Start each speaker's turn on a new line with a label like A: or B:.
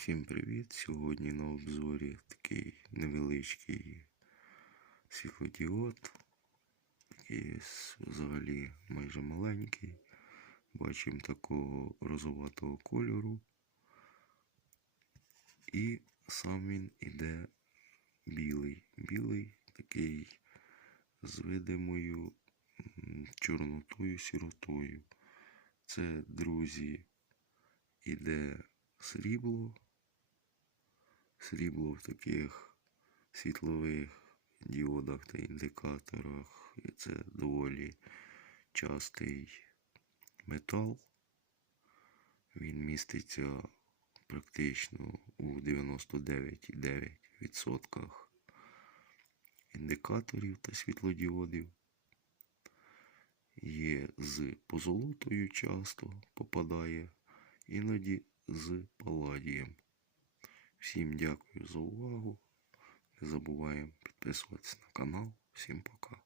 A: Всім привіт! Сьогодні на обзорі такий невеличкий світлодіод. Такий взагалі майже маленький. Бачимо такого розоватого кольору. І сам він іде білий. Білий такий з видимою чорнотою сіротою. Це, друзі, іде срібло. Срібло в таких світлових діодах та індикаторах. І це доволі частий метал. Він міститься практично у 99,9% індикаторів та світлодіодів. Є з позолотою часто попадає, іноді з паладієм. Всім дякую за увагу. Не забуваємо підписуватись на канал. Всім пока.